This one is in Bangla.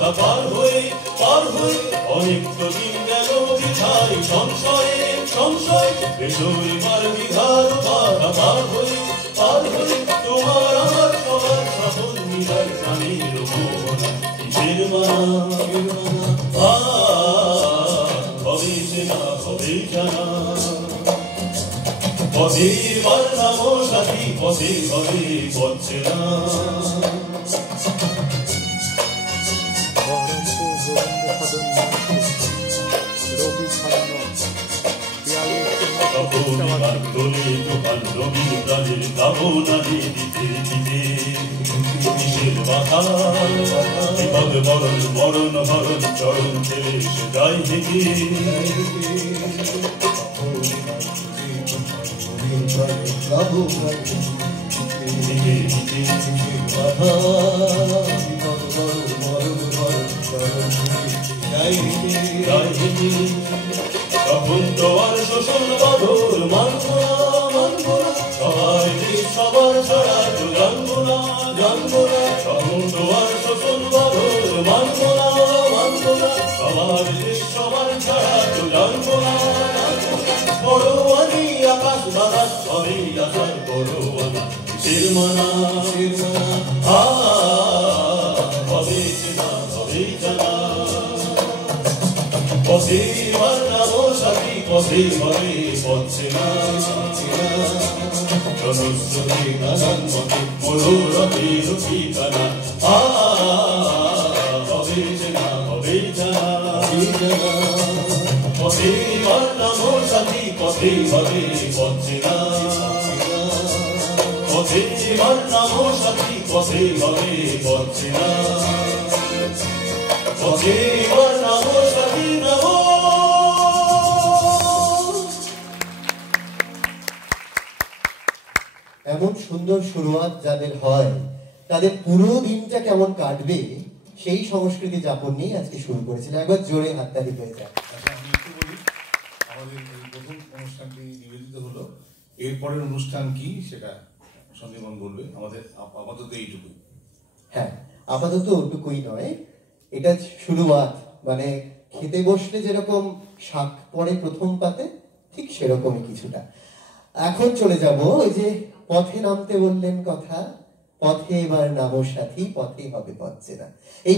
বাধা পার হয়ে অনেক তো দিন গেল বিধায় সংশয়ে এবার বিধার বাধা পার হয়ে তোমার আমার সবার সাধন মিলায় স্বামীর মোহনা কিসের মানা হবে চেনা হবে জানা পথে এবার নাম সাথী পথে হবে পড়ছে না মরণ হরণ চরণ ছেড়ে সে যাই থেকে তখন তো আর শোষণ বাঁধর মানব সবার ছাড়া তো জানবো না তখন তো আর শোষণ বাঁধর মানব না সবার ছাড়া তো জানবো না বড়োয়ানি আকাশ বাতাস সবই আসার বড়োয়ানা শিরমানা হবে চেনা হবে জানা পথে এবার নাম সাথী পথে হবে পড়ছে না জনশ্রুতি নানান মতে মনোরথের ঠিকানা হবে চেনা হবে জানা পথে এবার নাম সাথী পথে হবে পড়ছে না পথে এবার নাম সাথী পথে হবে পড়ছে না পথে এবার নাম সাথী নাম। এমন সুন্দর শুরুয়াত যাদের হয় তাদের পুরো দিনটা কেমন কাটবে সেই সংস্কৃতি যাপন নিয়ে আজকে শুরু করেছিলাম। একবার জোরে হাততালি হয়ে যায়। আমি একটু বলি, আমাদের এই প্রথম অনুষ্ঠানটি নিবেদিত হলো, এরপরের অনুষ্ঠান কি সেটা সন্দীপন বলবে। আমাদের আপাতত এইটুকুই। হ্যাঁ, আপাতত ওটুকুই নয়, এটা শুরুয়াত। মানে খেতে বসলে যেরকম শাক পড়ে প্রথম পাতে, ঠিক সেরকমই কিছুটা। এখন চলে যাব ওই যে পথে নামতে বললেন কথা, পথে এবার নামো সাথী পথে হবে পথ চেনা। এই